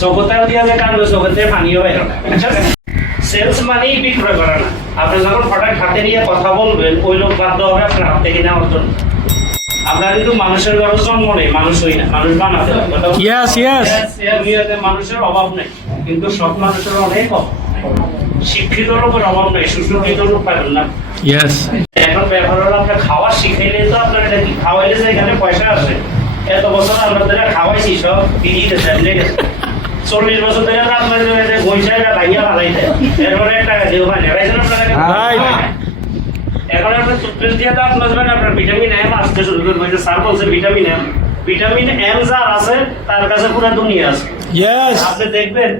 চোখতেও দিয়ে যে কান্দো চোখতে পানিও বাইর না সেলস মানেই বিক্রয় করা না। আপনি যখন প্রোডাক্ট হাতে নিয়ে কথা বলবেন ওই লোক বাধ্য হবে আপনার হাত থেকে নেওয়ার জন্য আমরা কিন্তু মানুষের ঘরে জন্ম নেই মানুষ হই না মানুষ বানাতে. দুনিয়াতে মানুষের অভাব নেই। কিন্তু সব মানুষের অনেক শিক্ষিত লোকের অভাব নেই সুশিক্ষিত লোক পাবেন না. এখন ব্যাপার হলো আপনার খাওয়া শিখাইলে তো আপনার এটা কি? খাওয়াইলে যে এখানে পয়সা আসে। এত বছর আমরা খাওয়াইছি সব দিয়ে গেছে চল্লিশ বছর ধরে তো আপনার বৈশাখটা ভাইয়া এরপরে একটা দেহ আপনারা এখন আপনার টুথপেস্ট দিয়ে দাঁত মাজবেন আপনার ভিটামিন এম আসতে শুরু করবে যে স্যার বলছে ভিটামিন এম। ভিটামিন এম যার আছে তার কাছে পুরো দুনিয়া আছে. আপনি দেখবেন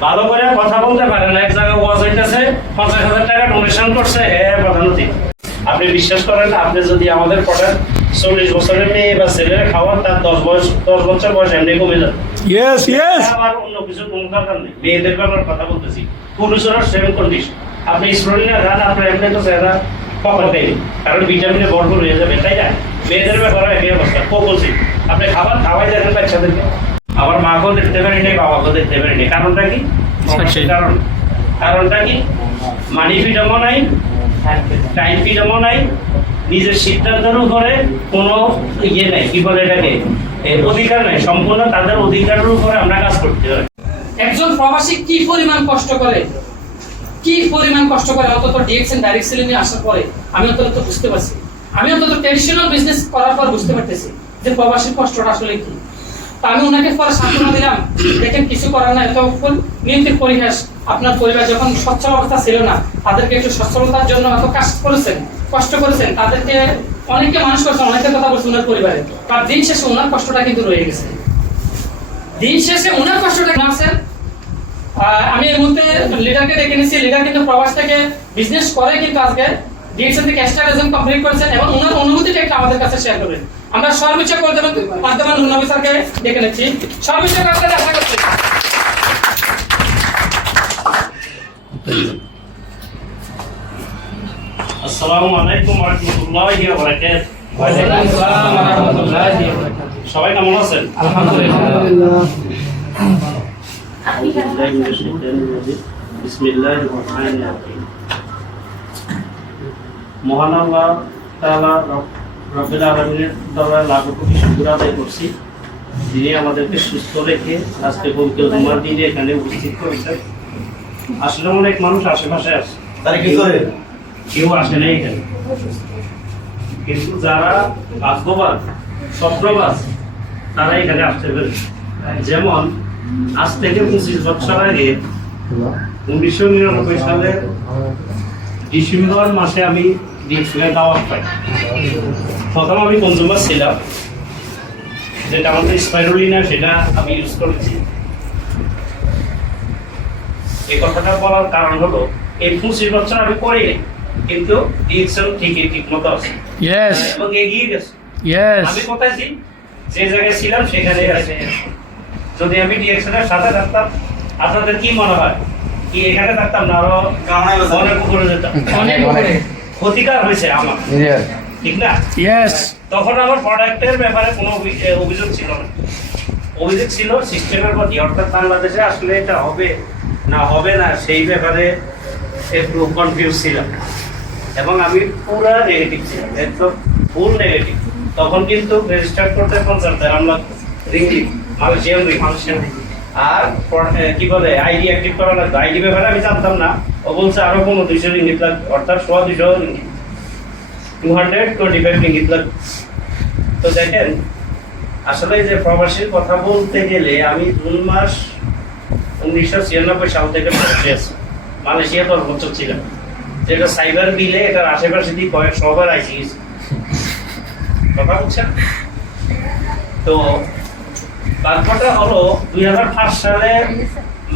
ভালো করে কথা বলতে পারেন এক জায়গায় ওয়াজ হইতেছে পঞ্চাশ হাজার টাকা ডোনেশন করছে হ্যাঁ প্রধানমন্ত্রী আপনি বিশ্বাস করেন আপনি যদি আমাদের প্রোডাক্ট চল্লিশ বছরের মেয়ে বা ছেলের খাওয়ান তার দশ বয়স দশ বছর বয়স এমনি কমে যাবে। Yes, yes. আবার অন্য কিছু কোনো দরকার নেই। মেয়েদের ব্যাপারে কথা বলতেছি। পুরুষেরও সেম কন্ডিশন আপনি স্প্রোলিনা খান আপনার এমনি তো চেহারা পকেট দেয়নি কারণ ভিটামিনে ভরপুর হয়ে যাবে তাই না? মেয়েদের ব্যাপারে একই অবস্থা। কো বলছি আপনি খাবার খাওয়াই দেখেন বাচ্চাদেরকে। আবার মাকেও দেখতে পারি নাই বাবাকেও দেখতে পারি নাই কারণটা কি। কারণ। কারণটা কি? মানি ফ্রিডমও নাই টাইম ফ্রিডমও নাই নিজের সিদ্ধান্তের উপরে কোনো ইয়ে নাই, কি বলে এটাকে? অধিকার নাই, সম্পূর্ণ তাদের অধিকারের উপরে আমরা কাজ করতে হয়। একজন প্রবাসী কি পরিমাণ কষ্ট করে? কি পরিমাণ কষ্ট করে? অন্তত ডিএক্সএন ডাইরেক্ট সেলিং আসার পরে, আমি অন্তত বুঝতে পারছি। আমি অন্তত ট্রেডিশনাল বিজনেস করার পর বুঝতে পারতেছি যে প্রবাসীর কষ্টটা আসলে কি। তা আমি ওনাকে পরে সান্ত্বনা দিলাম, দেখেন কিছু করার নাই তখন নিয়ন্ত্রিত পরিহাস আপনার পরিবার যখন সচ্ছল অবস্থা ছিল না, তাদেরকে একটু সচ্ছলতার জন্য এত কাজ করেছেন। কষ্ট করেছেন, তাদেরকে অনেকে মানুষ করছেন অনেকের কথা বলছে ওনার পরিবারে। তার দিন শেষে ওনার কষ্টটা কিন্তু রয়ে গেছে। দিন শেষে ওনার কষ্টটা আছেন আমি এর মধ্যে লিডারকে ডেকে নিয়েছি। লিডার কিন্তু প্রবাস থেকে বিজনেস করে কিন্তু আজকে ডিএক্সএন থেকে এক্সট্রা রেজম কমপ্লিট করেছেন এবং ওনার অনুভূতিটা একটু আমাদের কাছে শেয়ার করবেন। আমরা সর্বোচ্চ করে দেবেন মাধ্যমে নবী স্যারকে ডেকে নিচ্ছি। সর্বোচ্চ করে আশা করছি আসসালামু আলাইকুম ওয়া রাহমাতুল্লাহি ওয়া বারাকাতুহু। সবাই কেমন আছেন? বিসমিল্লাহির রহমানির রহিম। মহান আল্লাহ তাআলা রব্বুল আলামিনের দরবারে লাখ কোটি শুকর আদায় করছি। যিনি আমাদেরকে সুস্থ রেখে আজকে পবিত্র জুমার দিনে এখানে উপস্থিত করেছেন। আসলে অনেক মানুষ আশেপাশে আছে। তারা কি করে? কেউ আসে না এখানে। কিন্তু যারা ভাগ্যবান স্বপ্নবাজ, তারা এখানে আসতে পারে যেমন, আজ থেকে পঁচিশ বছর আগে উনিশশো নিরানব্বই সালে ডিসেম্বর মাসে আমি ডিএক্সএলের দাওয়াত পাই। প্রথম আমি কনজুমার ছিলাম। যেটা আমাদের স্পাইরুলিনা সেটা আমি ইউজ করেছি। এই কথাটা বলার কারণ হলো, এই পঁচিশ বছর আমি করিনি। কিন্তু ডিএক্সএল ঠিকই ঠিক মতো আছে। Yes. এবং এগিয়ে গেছে. আমি কোথায় ছি যে জায়গায় ছিলাম সেখানে আছে। যদি আমি এর সাথে থাকতাম আপনাদের কি মনে হয়? কি এখানে থাকতাম না আরও। অনেক উপরে যেতাম? অনেক উপরে। ক্ষতিকার হয়েছে আমার। ঠিক না? Yes. তখন আমার প্রোডাক্টের ব্যাপারে কোনো অভিযোগ ছিল না। অভিযোগ ছিল সিস্টেমের প্রতি অর্থাৎ বাংলাদেশে আসলে এটা হবে না হবে না সেই ব্যাপারে একটু কনফিউজ ছিলাম। এবং আমি পুরা নেগেটিভ ছিলাম একদম ফুল নেগেটিভ তখন কিন্তু রেজিস্টার করতে পঞ্চাশ দেড় লাখ রিঙ্গি মালয়েশিয়ান আর কি বলে আইডি অ্যাক্টিভ করা লাগতো। আইডি ব্যাপারে আমি জানতাম না। ও বলছে, আরও কোনো দুইশো রিঙ্গিত লাগবে। অর্থাৎ সোয়া দুইশো ringgit two hundred twenty five ringgit লাগবে। তো দেখেন, আসলে যে প্রবাসীর কথা বলতে গেলে আমি জুন মাস উনিশশো ছিয়ানব্বই সাল থেকে প্রবাসী আছি। মালয়েশিয়া দশ বছর ছিলাম। যেটা সাইবার বিলে এটার আশেপাশে দিয়ে কয়েক সবার আইসি কথা বুঝছেন তো তারপরটা হলো দুই হাজার পাঁচ সালে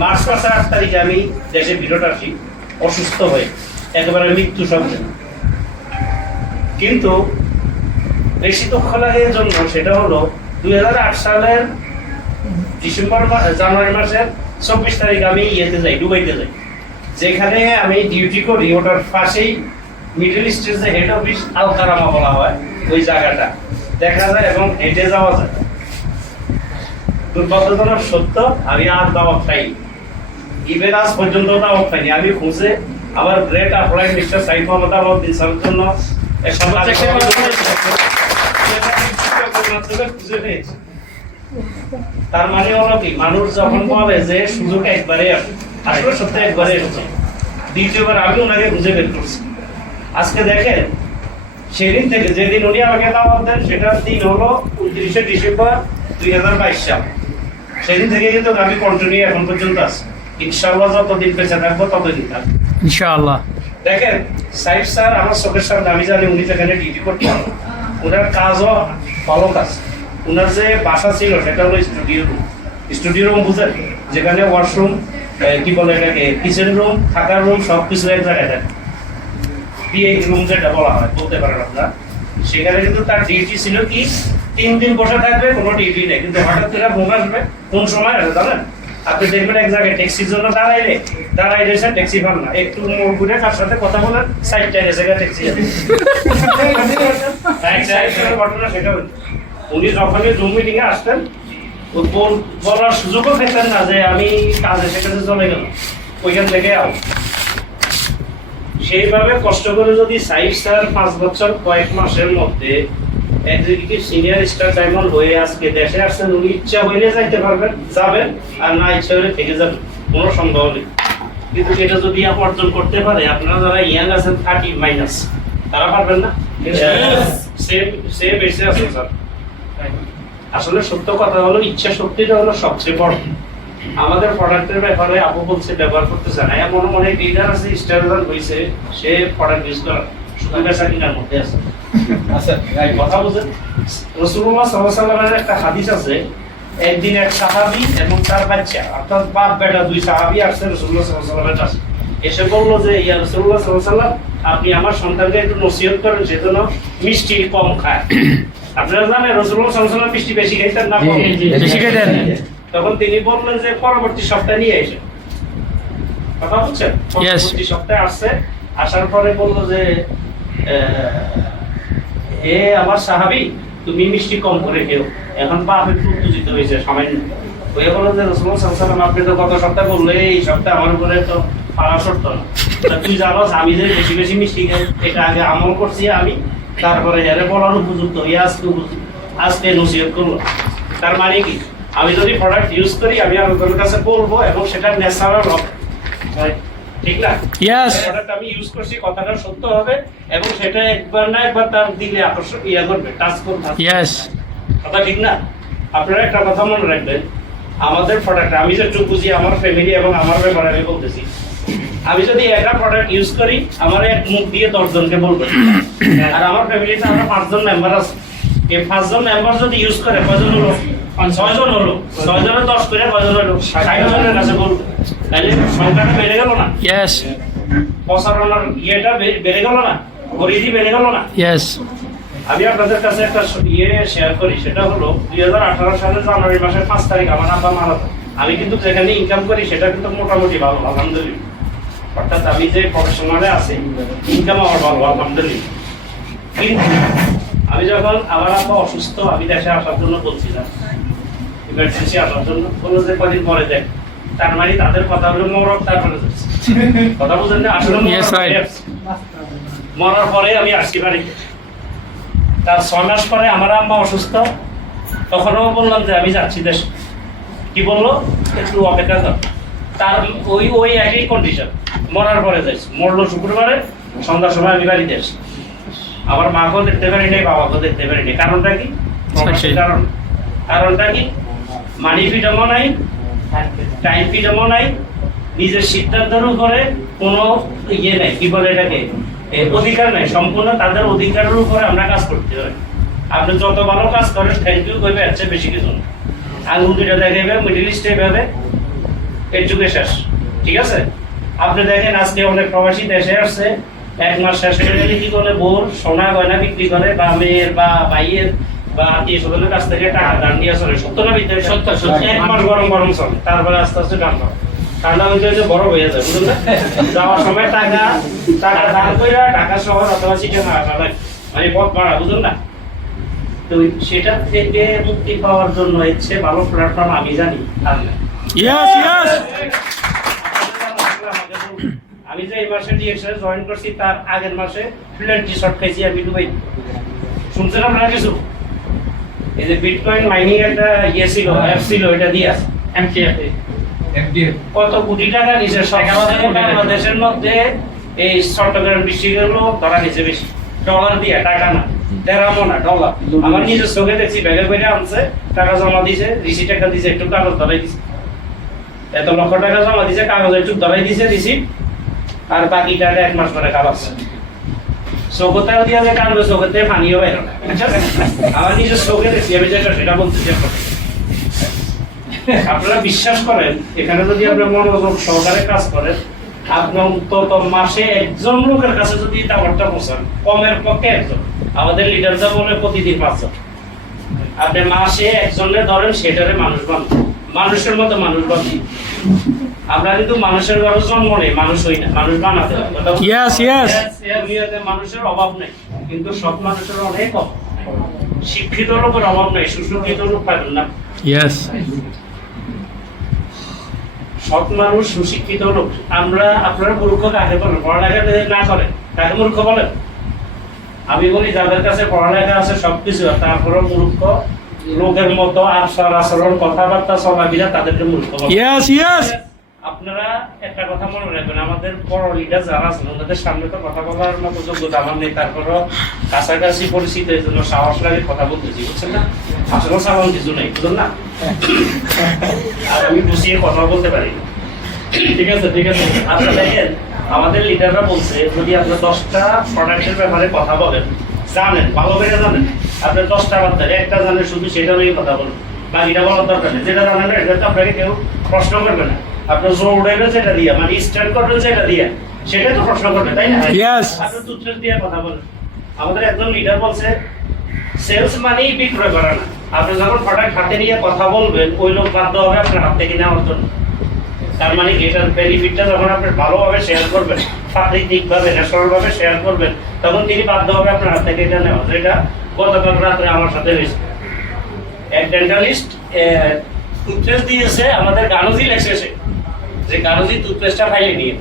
মার্চ মাসের আট তারিখে আমি দেশে বিরত আসি, অসুস্থ হয়ে, একেবারে মৃত্যু সঙ্গে। কিন্তু বেশি দুঃখ লাগে জন্য সেটা হলো দুই হাজার আট সালের ডিসেম্বর জানুয়ারি মাসের চব্বিশ তারিখ আমি ইয়েতে যাই, দুবাইতে যাই। যেখানে আমি ডিউটি করি ওটার পাশেই মিডল ইস্টের যে হেড অফিস আলকারামা বলা হয় ওই জায়গাটা। দেখা যায় এবং হেঁটে যাওয়া যায়। দুর্ভাগ্যজনক সত্য আমি আর দাওয়া পাই ইভেন আজ পর্যন্ত দাওয়াত খাইনি আমি খুঁজে আমার great apply mister Saif Mohammad দিশার জন্য পেয়েছি তার মানে হলো কি? মানুষ যখন পাবে যে সুযোগ একবারে আসে আসলে সত্যি একবারে এসেছে দ্বিতীয়বার আমি ওনাকে খুঁজে বের করছি। আজকে দেখেন সেদিন থেকে যেদিন উনি আমাকে দাওয়াত দেন সেটার দিন হলো উনত্রিশে ডিসেম্বর দুই হাজার বাইশ সাল। সেদিন থেকে কিন্তু আমি কন্টিনিউ এখন পর্যন্ত আছি। ইনশাআল্লাহ যতদিন বেঁচে থাকব ততদিন থাকব। ইনশাআল্লাহ। দেখেন সাইফ স্যার আমার চোখের সামনে আমি জানি উনি যেখানে ডিউটি করতেন ওনার কাজও ভালো কাজ ওনার যে বাসা ছিল সেটা হলো স্টুডিও রুম স্টুডিও রুম বুঝেন? যেখানে ওয়াশরুম কি বলে এটাকে? কিচেন রুম থাকার রুম সব কিছু এক জায়গায় থাকে বিয়ে রুম যেটা বলা হয় বলতে পারেন আপনারা। সেখানে কিন্তু তার ডিউটি ছিল কি? তিন দিন বসে থাকবে কোনো ডিউটি নেই। কিন্তু হঠাৎ করে ঘুম আসবে। কোন সময় আসবে জানেন? আপনি দেখবেন এক জায়গায় ট্যাক্সির জন্য দাঁড়াইলে দাঁড়াইলে সে ট্যাক্সি পান না। একটু মোড় ঘুরে কার সাথে কথা বলেন সাইড টাইলে সেখানে ট্যাক্সি ঘটনা সেটা উনি যখনই জুম মিটিং এ আসতেন বল- বলার সুযোগও পেতেন না যে আমি কাজে সেখানে চলে গেলাম। ওইখান থেকে আও সেইভাবে কষ্ট করে যদি সাইফ স্যার পাঁচ বছর কয়েক মাসের মধ্যে এক্সিকিউটিভ সিনিয়র স্টার ডায়মন্ড হয়ে আজকে দেশে আসছেন উনি ইচ্ছা হইলে যাইতে পারবেন যাবেন আর না ইচ্ছা হলে থেকে যাবেন কোনো সম্ভব নেই। কিন্তু এটা যদি অর্জন করতে পারে আপনারা যারা ইয়াং আছেন থার্টি মাইনাস তারা পারবেন না? সেম সেম এসে আছে স্যার। আসলে সত্য কথা হলো ইচ্ছা শক্তিটা হলো সবচেয়ে বড়। আমাদের প্রোডাক্টের ব্যাপারে আপু বলছে ব্যবহার করতেছে না। এমন অনেক লিডার আছে স্টারলার হয়েছে সে প্রোডাক্ট ইউজ করে শুধু বেচা কিনার মধ্যে আছে। এই কথা রসুল্লাহ সাল্লামের একটা হাদিস আছে একদিন এক সাহাবি এবং তার বাচ্চা অর্থাৎ বাপ বেটা দুই সাহাবি আসছে রসুল্লাহ সাল্লামের কাছে। এসে বলল যে ইয়া রসুল্লাহ সাল্লাম আপনি আমার সন্তানকে একটু নসিহত করেন সেজন্য মিষ্টি কম খায়। আপনারা জানেন রসুল্লাহ সাল্লাম মিষ্টি বেশি খাইতেন না বেশি খাইতেন। তখন তিনি বললেন যে পরবর্তী সপ্তাহে নিয়ে এসে কথা বুঝছেন? পরবর্তী সপ্তাহে আসছে আসার পরে বলল যে এ আমার সাহাবি তুমি মিষ্টি কম করে খেও। এখন বাপ একটু উত্তেজিত হয়েছে সামান্য ওই বলল যে রসুল সাল্লাম আপনি তো গত সপ্তাহে বললে এই সপ্তাহে আমার উপরে তো পাড়া সরত না। তুই জানো আমি যে বেশি বেশি মিষ্টি খাই এটা আগে আমল করছি আমি তারপরে যারা বলার উপযুক্ত হয়ে আজকে আজকে নসিহত করল। তার মানে কি? আমি যদি প্রোডাক্ট ইউজ করি আমি আপনাদের কাছে বলব এবং সেটা ন্যাচারাল হবে। ঠিক না? Yes. প্রোডাক্ট আমি ইউজ করছি কথাটা সত্য হবে এবং সেটা একবার না একবার তার দিলে আকর্ষণ ইয়া করবে টাচ করবে। ইয়েস কথা ঠিক না? আপনারা একটা কথা মনে রাখবেন আমাদের প্রোডাক্ট আমি যেটুকু বুঝি আমার ফ্যামিলি এবং আমার ব্যাপারে আমি বলতেছি আমি যদি একটা প্রোডাক্ট ইউজ করি আমার এক মুখ দিয়ে দশজনকে বলব। আর আমার ফ্যামিলিতে আমরা পাঁচজন মেম্বার আছে। এই পাঁচজন মেম্বার যদি ইউজ করে কয়জন হলো? ছয়জন হলো। ছয়জনের দশ করে কয়জন হলো? ষাট জনের কাছে বলব। তাইলে সংখ্যাটা বেড়ে গেল না? ইয়েস প্রসারণের ইয়েটা বেড়ে গেল না? পরিধি বেড়ে গেল না? ইয়েস আমি আপনাদের কাছে একটা ইয়ে শেয়ার করি সেটা হলো দুই হাজার আঠারো সালের জানুয়ারি মাসের পাঁচ তারিখ আমার আব্বা মারা আমি কিন্তু যেখানে ইনকাম করি সেটা কিন্তু মোটামুটি ভালো আলহামদুলিল্লাহ। অর্থাৎ আমি যে প্রফেশনালে আছি ইনকাম আমার ভালো আলহামদুলিল্লাহ কিন্তু আমি যখন আমার আব্বা অসুস্থ আমি দেশে আসার জন্য বলছিলাম ইমার্জেন্সি আসার জন্য বলল যে কদিন পরে দেখ। তার মানে তাদের কথা হলো মরক তারপরে যাচ্ছে কথা বুঝলেন না? আসলে মরার পরে মরার পরে আমি আসছি বাড়িতে তার ছয় মাস পরে আমার আম্মা অসুস্থ। তখনও বললাম যে আমি যাচ্ছি দেশে। কি বলল? একটু অপেক্ষা কর। তার ওই ওই একই কন্ডিশন মরার পরে যাইছি। মরলো শুক্রবারে সন্ধ্যার সময় আমি বাড়িতে আসি। আমার মাকেও দেখতে পারি নাই বাবাকেও দেখতে পারি নাই। কারণটা কি. কারণ কারণটা কি? মানি ফ্রিডমও নাই টাইম ফ্রিডমও নাই নিজের সিদ্ধান্তের উপরে কোনো ইয়ে নাই কি বলে এটাকে? অধিকার নাই সম্পূর্ণ তাদের অধিকারের উপরে আমরা কাজ করতে হয়। আপনি যত ভালো কাজ করেন থ্যাংক ইউ করবে চেয়ে বেশি কিছু না। আঙুল দুইটা দেখাইবে মিডিল ইস্টে ভাবে এর যুগে শেষ ঠিক আছে? আপনি দেখেন আজকে অনেক প্রবাসী দেশে আসছে এক মাস শেষ হয়ে গেলে কি করে বোর সোনা গয়না বিক্রি করে বা মেয়ের বা ভাইয়ের বা আত্মীয় স্বজনের কাছ থেকে টাকা দান দিয়ে চলে সত্য না সত্য, সত্য। এক মাস গরম গরম চলে তারপরে আস্তে আস্তে ঠান্ডা। ঠান্ডা হইতে হইতে বড় হয়ে যায় বুঝলেন না? যাওয়ার সময় টাকা টাকা দান করে ঢাকা শহর অথবা চিকেন আসা লাগে মানে পথ ভাড়া বুঝলেন না তো সেটা থেকে মুক্তি পাওয়ার জন্য ইচ্ছে ভালো প্ল্যাটফর্ম আমি জানি আর. আমি যে এই মাসে ডিএক্সএ জয়েন করছি তার আগের মাসে ফ্লুয়েন্ট টি শার্ট খাইছি আমি দুবাই। শুনছেন আপনারা কিছু? এই যে বিটকয়েন মাইনিং একটা ইয়ে ছিল অ্যাপ ছিল এটা দিয়ে আছে। এমটিএফ কত কোটি টাকা নিচে বাংলাদেশের মধ্যে এই চট্টগ্রাম ডিস্ট্রিক্টের লোক ধরা নিচে বেশি। ডলার দিয়ে টাকা না। দেড়ামো না ডলার আমার নিজের চোখে দেখছি ব্যাগে করে আনছে টাকা জমা দিছে রিসিট একটা দিছে একটু কাগজ ধরাই দিছে। এত লক্ষ টাকা জমা দিছে কাগজ একটু ধরাই দিছে রিসিট আর বাকি এক মাস পরে কাবাচ্ছে চোখতেও দিয়ে যে চোখেতে পানিও বাইর আমার দেখছি, আমি যেটা সেটা আপনারা বিশ্বাস করেন, এখানে যদি আপনি মনোযোগ সহকারে কাজ করেন আপনি অন্তত মাসে একজন লোকের কাছে যদি টাওয়ারটা পৌঁছান, কমের পক্ষে একজন। আমাদের লিডাররা বলে প্রতিদিন পাঁচজন। আপনি মাসে একজনের ধরেন, সেটারে মানুষ বান মানুষের মতো মানুষ বান্ধি আমরা কিন্তু মানুষের ঘরে জন্ম নেই মানুষ হই না মানুষ বানাতে হয়। yes. দুনিয়াতে মানুষের অভাব নেই কিন্তু সব মানুষের অনেক অভাব শিক্ষিত লোকের অভাব নেই সুশিক্ষিত লোক পাবেন না. সৎ মানুষ সুশিক্ষিত লোক আমরা আপনারা মূর্খ কাকে বলেন? পড়ালেখা না করে তাকে মূর্খ বলেন? আমি বলি যাদের কাছে পড়ালেখা আছে সবকিছু আছে, তারপরেও মূর্খ লোকের মতো আচার আচরণ কথাবার্তা চলাবিরা তাদেরকে মূর্খ বলে. আপনারা একটা কথা মনে রাখবেন, আমাদের বড় লিডার যারা আছেন ওনাদের সামনে তো কথা বলার মতো যোগ্যতা আমার নেই। তারপরও কাছাকাছি পরিচিত এই জন্য সাহস লাগে কথা বলতেছি, বুঝছেন না? আসলে সামান কিছু নেই বুঝলেন না? আর আমি বুঝিয়ে কথা বলতে পারি ঠিক আছে ঠিক আছে। আপনারা দেখেন, আমাদের লিডাররা বলছে, যদি আপনার দশটা প্রোডাক্টের ব্যাপারে কথা বলেন, জানেন, ভালো করে জানেন আপনার দশটা বাদ দেন, একটা জানেন শুধু, সেটা নিয়ে কথা বলুন। বাকিটা বলার দরকার নেই। যেটা জানেন এটা তো আপনাকে কেউ প্রশ্ন করবে না। আপনার জোর উঠাইবে যেটা দিয়ে মানে স্ট্যান্ড করবেন যেটা দিয়ে। সেটাই তো প্রশ্ন করবে তাই না. আপনার টুথপেস্ট দিয়ে কথা বলেন। আমাদের একজন লিডার বলছে সেলস মানেই বিক্রয় করা না। আপনি যখন প্রোডাক্ট হাতে নিয়ে কথা বলবেন ওই লোক বাধ্য হবে আপনার হাত থেকে নেওয়ার জন্য। তার মানে এটার বেনিফিটটা যখন আপনি ভালোভাবে শেয়ার করবেন প্রাকৃতিকভাবে ন্যাচারালভাবে শেয়ার করবেন তখন তিনি বাধ্য হবে আপনার হাত থেকে এটা নেওয়া যেটা গতকাল রাত্রে আমার সাথে হয়েছে। এক ডেন্টালিস্ট টুথপেস্ট দিয়েছে আমাদের গানুজি লেখছে যে গানুজি টুথপেস্টটা খাইয়ে নিয়ে।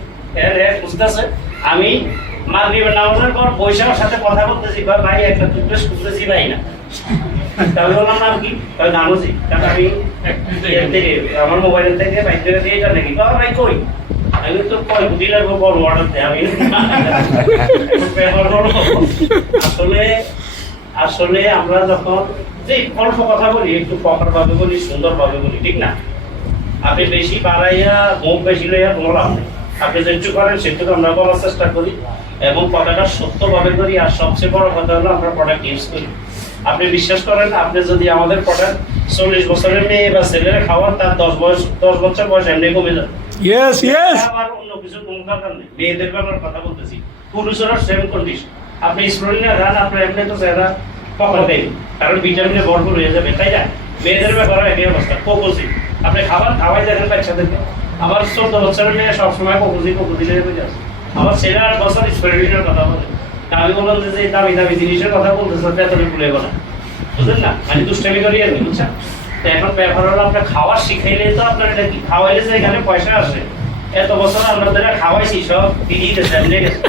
এর এর বুঝতেছে? আমি মাগরিবের নামাজের পর বৈশাখের সাথে কথা বলতেছি, কয়, ভাই, একটা টুথপেস্ট খুঁজতেছি ভাই না। তাহলে ওনার নাম কি? তাহলে গানুজি কারণ আমি থেকে, আমার মোবাইল থেকে বাইক থেকে দিয়ে এটা দেখি। কয়, ভাই, কই? আমি তো বুঝি লাগবো বড় অর্ডার দেয় আমি আসলে আসলে আমরা যখন যে অল্প কথা বলি, একটু প্রপার ভাবে বলি সুন্দর ভাবে বলি, ঠিক না? আপনি বেশি বাড়াইয়া মুখ বেশি লইয়া কোনো লাভ নেই। আপনি যেটুকু করেন সেটুকু আমরা বলার চেষ্টা করি এবং কথাটা সত্যভাবে করি আর সবচেয়ে বড় কথা হলো আমরা প্রোডাক্ট ইউজ করি। আপনি বিশ্বাস করেন আপনি যদি আমাদের প্রোডাক্ট চল্লিশ বছরের মেয়ে বা ছেলেরা খাওয়ান তার দশ বয়স দশ বছর বয়স এমনি কমে যাবে. আবার অন্য কিছু কোনো দরকার নেই। মেয়েদের ব্যাপারে কথা বলতেছি। পুরুষেরও সেম কন্ডিশন আপনি স্প্রোলিনে রান আপনার এমনি তো চেহারা দেয় কারণ ভিটামিনে ভরপুর হয়ে যাবে তাই না? মেয়েদের ব্যাপারে একই অবস্থা কোকোজি আপনি খাবার খাওয়াই দেখেন বাচ্চাদেরকে আমার চোদ্দ বছরের মেয়ে সবসময় কোকোজি কোকোজি লেগে বুঝে আছে। আমার ছেলে আট বছর স্প্রোলিনের কথা বলে। আমি বললাম যে দামি দামি জিনিসের কথা বলতেছে বেতনে ভুলে না বুঝলেন না? মানে দুষ্টামি করি আর বুঝছেন? তো এখন ব্যাপার হলো আপনার খাওয়া শিখাইলে তো আপনার এটা কি? খাওয়াইলে যে এখানে পয়সা আসে। এত বছর আপনাদের খাওয়াইছি সব দিদি গেছে এমনি গেছে।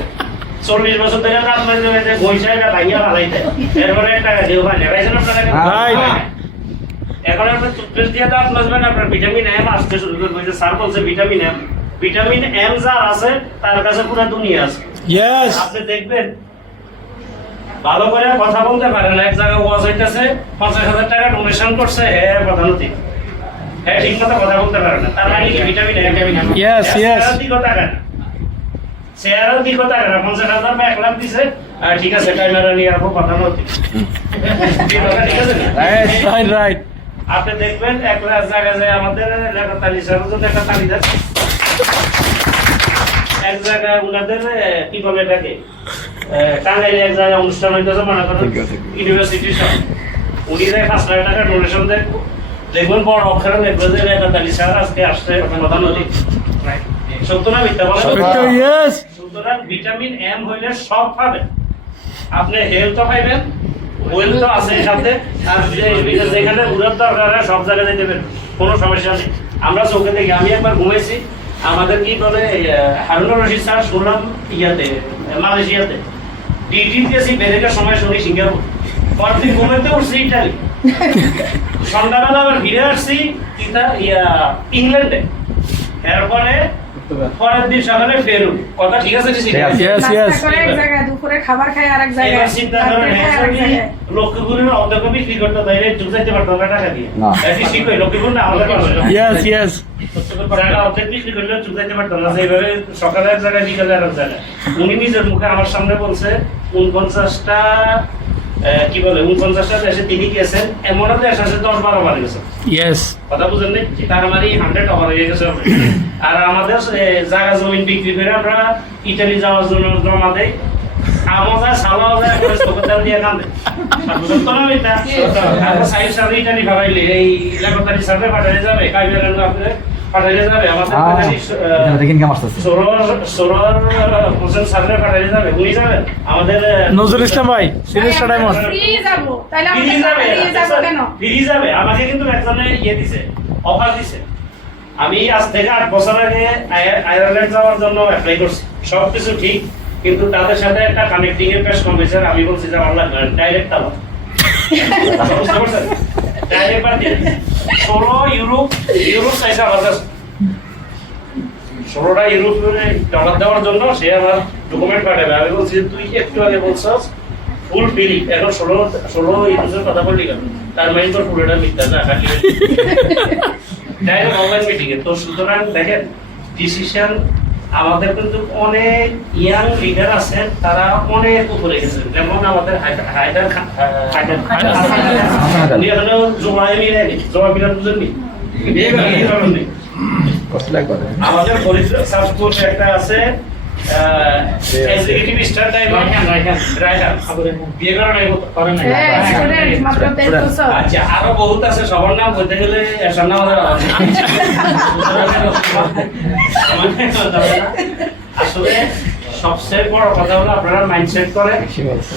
চল্লিশ বছর ধরে আপনার বৈশাখটা ভাইয়া ভালাইতে এরপরে টাকা দিও ভাই নেবাইছেন আপনারা. এখন আপনার টুথপেস্ট দিয়ে দাঁত মাজবেন আপনার ভিটামিন এম আসতে শুরু করবে যে স্যার বলছে ভিটামিন এম ভিটামিন এম যার আছে তার কাছে পুরো দুনিয়া আছে। আপনি দেখবেন ভালো করে কথা বলতে পারেন এক জায়গায় ওয়াজ হইতেছে পঞ্চাশ হাজার টাকা ডোনেশন করছে হ্যাঁ প্রধানমন্ত্রী হ্যাঁ ঠিক মতো কথা বলতে পারে না। তার মানে কি? Vitamin A vitamin Yes, yes. দিক টাকা না। শেয়ারের দিক টাকা পঞ্চাশ হাজার বা এক লাখ দিছে। আর ঠিক আছে ক্যামেরা নিয়ে আসব প্রধানমন্ত্রী ঠিক আছে ঠিক আছে আপনি দেখবেন এক লাখ জায়গায় যায় আমাদের লেখা তালি যদি একটা তালি এক জায়গায় উনাদের এ, কি বলে এটাকে টাঙ্গাইলে এক জায়গায় অনুষ্ঠান হইতেছে মনে করেন ইউনিভার্সিটির সব। উনি দেয় পাঁচ লাখ টাকা ডোনেশন দেয় দেখবেন বড় অক্ষরে দেখবে যে লেখা তালি স্যার আজকে আসছে প্রধান অতিথি সত্য না মিথ্যা বলে সুতরাং ভিটামিন এম হইলে সব পাবেন আপনি হেলথও পাইবেন ওয়েল তো আছে সাথে। আর যেখানে ঘুরার দরকার হয়, সব জায়গায় যেতে কোনো সমস্যা নেই। আমরা চোখে দেখি। আমি একবার ঘুমাইছি। আমাদের কি বলে হারুনুর রশিদ স্যার শুনলাম ইয়াতে, মালয়েশিয়াতে। ডিটি দিয়েছি বেরেকের সময় শুনি সিঙ্গাপুর। পরের দিন ঘুমাইতে উঠছি ইটালি। সন্ধ্যাবেলা আবার ফিরে আসছি ইংল্যান্ডে। এরপরে পরের দিন সকালে ফেরুন কথা ঠিক আছে দুপুরে খাবার খাই আরেক জায়গায় চিন্তা করেন। লক্ষ্মীপুরের অর্ধেক বিক্রি করতে চুপ যাইতে পারতো না টাকা দিয়ে। ঠিক হয় লক্ষ্মীপুর না আমাদের যাইতে পারতো না। সকালে এক জায়গায় বিকালে আর এক জায়গায়। উনি নিজের মুখে আমার সামনে বলছে উনপঞ্চাশটা কি বলে উনপঞ্চাশটা দেশে তিনি গেছেন এমন একটা দেশ আছে দশ বারো বার গেছে। Yes. কথা বুঝেন নাই? তার মানে হান্ড্রেড ওভার হয়ে গেছে আর আমাদের জায়গা জমিন বিক্রি করে আমরা ইটালি যাওয়ার জন্য জমা দেই। খাওয়া যায় সালাও যায় করে চোখের দিয়ে কান্দে। সাইড সাথে ইটালি ভাবাইলে এই লেবাতারি সাথে পাঠাইলে যাবে কাইবের আপনি নজরুল ইসলাম ভাই সিরিজটা ডায়মন্ড। ফ্রি যাব। তাহলে আমি ফিরি যাবে ফ্রি যাব কেন? ফিরি যাবে। আমাকে কিন্তু একজনে ইয়ে দিছে অফার দিছে। আমি আজ থেকে আট বছর আগে আয়ারল্যান্ড যাওয়ার জন্য অ্যাপ্লাই করছি। সব কিছু ঠিক কিন্তু তাদের সাথে একটা কানেক্টিং এর পেশ কম হয়েছে। আমি বলছি যে আমার লাগবে ডাইরেক্ট আবার ষোলো ইউরোপ ইউরোপ চাইছে দেওয়ার জন্য সে আমার ডকুমেন্ট পাঠাবে আমি বলছি তুই একটু আগে বলছস ফুল ফ্রি এখন ষোলো ষোলো ইউরোপের কথা বললি কেন তার মানে তোর পুরোটা মিথ্যা না অনলাইন মিটিং এ তো সুতরাং দেখেন ডিসিশন আমাদের কিন্তু অনেক ইয়াং লিডার আছেন তারা অনেক উপরে গেছেন যেমন আমাদের হায়দার আমাদের ফরিদ একটা আছে। এক্সিকিউটিভ স্টার ড্রাইভার রাইডার বিয়ে করা নাই। কত? হ্যাঁ স্টুডেন্ট মাত্র তেইশ বছর। আচ্ছা আরও বহুত আছে সবার নাম বলতে গেলে এসব নাম আমাদের আসলে সবচেয়ে বড় কথা হলো আপনারা মাইন্ডসেট করেন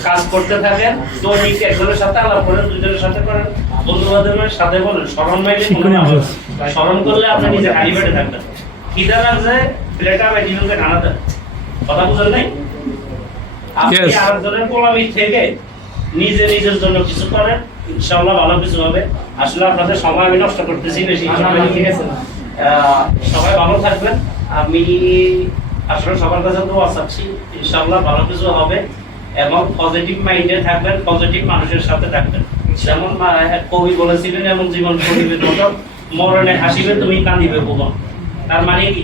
কাজ করতে থাকেন দৈনিক একজনের সাথে আলাপ করেন দুজনের সাথে করেন বন্ধু বান্ধবের সাথে বলেন স্মরণ মাইলে। স্মরণ করলে আপনি নিজে হারি বেটে থাকবেন। খিদা লাগছে প্লেটা বা জীবনকে খানা দেন। কথা বুঝেন নাই? আপনি আরেকজনের গোলামি থেকে নিজে নিজের জন্য কিছু করেন ইনশাআল্লাহ ভালো কিছু হবে। আসলে আপনাদের সময় আমি নষ্ট করতেছি বেশি সবাই ভালো থাকবেন। আমি আসলে সবার কাছে দোয়া চাচ্ছি ইনশাআল্লাহ ভালো কিছু হবে এবং পজিটিভ মাইন্ডে থাকবেন পজিটিভ মানুষের সাথে থাকবেন। যেমন কবি বলেছিলেন এমন জীবন করিবে মরণে হাসিবে তুমি কাঁদিবে ভুবন তার মানে কি?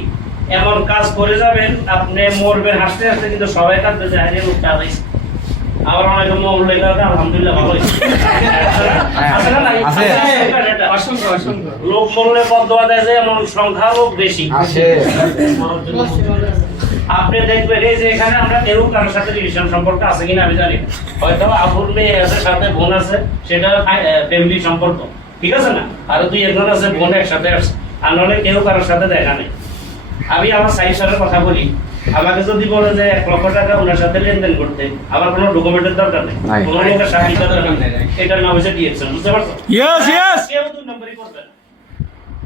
এমন কাজ করে যাবেন আপনি মরবেন হাসতে হাসতে কিন্তু সবাই কাঁদবে যে আরে লোকটা আলাইছে। আবার অনেকে মরলে কাঁদে, আলহামদুলিল্লাহ ভালো হয়েছে। আছে না আছে। অসংখ্য অসংখ্য। লোক মরলে বদয়া দেয় যে এমন সংখ্যা লোক বেশি। আপনি দেখবেন এই যে এখানে আমরা কেউ কারোর সাথে রিলেশন সম্পর্ক আছে কিনা আমি জানি হয়তো আপুর মেয়ে আছে সাথে বোন আছে সেটা ফ্যামিলি সম্পর্ক। ঠিক আছে না? আর দুই একজন আছে বোন একসাথে আছে। আর নাহলে কেউ কারোর সাথে দেখা নেই। আমি আমার সাইড সাথের কথা বলি। আমাকে যদি বলে যে এক লক্ষ টাকা ওনার সাথে লেনদেন করতে আমার কোনো ডকুমেন্টের দরকার নেই। কোনো লোকের সাক্ষী দরকার নেই। এটার নাম হচ্ছে ডিএকশন বুঝতে পারছ? Yes, yes. কেউ দুই নম্বরই করবে না।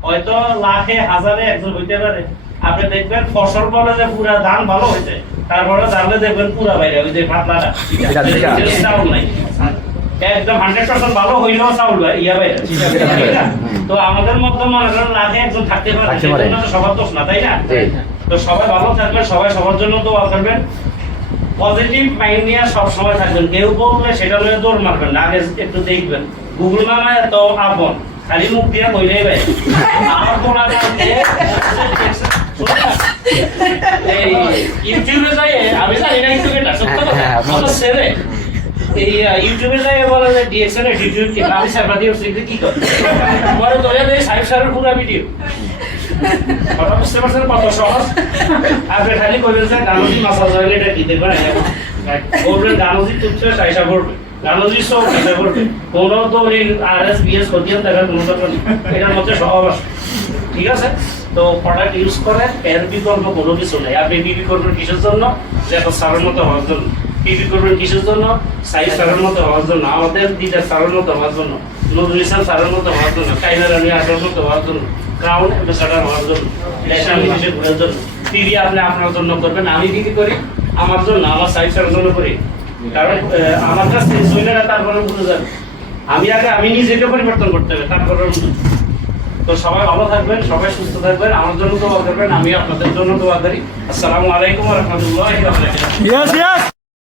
হয়তো লাখে হাজারে একজন হইতে পারে। আপনি দেখবেন ফসল বলে যে পুরা ধান ভালো হয়েছে তারপরে জানলে দেখবেন পুরা বাইরে ওই যে পাতলাটা নাই একদম হান্ড্রেড পার্সেন্ট ভালো হইলেও চাউল ভাই ইয়া? হুম। তো আমাদের মধ্যে মনে করেন লাখে একজন থাকতে পারে সবার দোষ না তাই না? তো সবাই ভালো থাকবেন সবাই সবার জন্য দোয়া করবেন। পজিটিভ মাইন্ড নিয়ে সব সময় থাকবেন। কেউ বললে সেটা নিয়ে দৌড় মারবেন না আগে একটু দেখবেন। গুগল মামা এত আপন খালি মুখ দিয়ে কইলেই ভাই আমার বলা ইউটিউবে যাই আমি জানি না ইউটিউবে সত্য কথা হ্যাঁ, হ্যাঁ, ছেলে এই ইউটিউবে যাই বলে যে ডিএক্সএল এর ভিডিও কি, আমি সারা দিয়ে কি করে? পরে সাহেব স্যারের পুরো ভিডিও কথা বুঝতে খালি কইবেন যে গানজি মাসাজ হইলে এটা কি দেখবেন? বলবেন গানজি তুচ্ছে সাইসা করবে। গানজি সব সাইসা করবে। কোনো তো আর এস বিএস দেখার কোনো দরকার নেই। এটার মধ্যে সহজ আছে। ঠিক আছে? তো প্রোডাক্ট ইউজ করেন এর বিকল্প কোনো কিছু নেই। আপনি বিক্রি করবেন কিসের জন্য? যে সারের মতো হওয়ার জন্য। করবেন কিসের জন্য সাইজ স্যারের মতো হওয়ার জন্য আমাদের দিদার স্যারের মতো হওয়ার জন্য নজরুল ইসলাম স্যারের মতো হওয়ার জন্য আলী আসার মতো হওয়ার জন্য ক্রাউন অ্যাম্বাসাডার হওয়ার জন্য ন্যাশনাল ঘোরার জন্য টিভি আপনি আপনার জন্য করবেন আমি টিভি করি আমার জন্য আমার সাইজ স্যারের জন্য করি। কারণ আমার কাছে জৈনারা তারপরে বুঝে যাবে। আমি আগে আমি নিজেকে পরিবর্তন করতে হবে তারপরে। তো সবাই ভালো থাকবেন সবাই সুস্থ থাকবেন আমার জন্য দোয়া করবেন আমি আপনাদের জন্য দোয়া করি। আসসালামু আলাইকুম রহমতুল্লাহ ইয়েস ইয়েস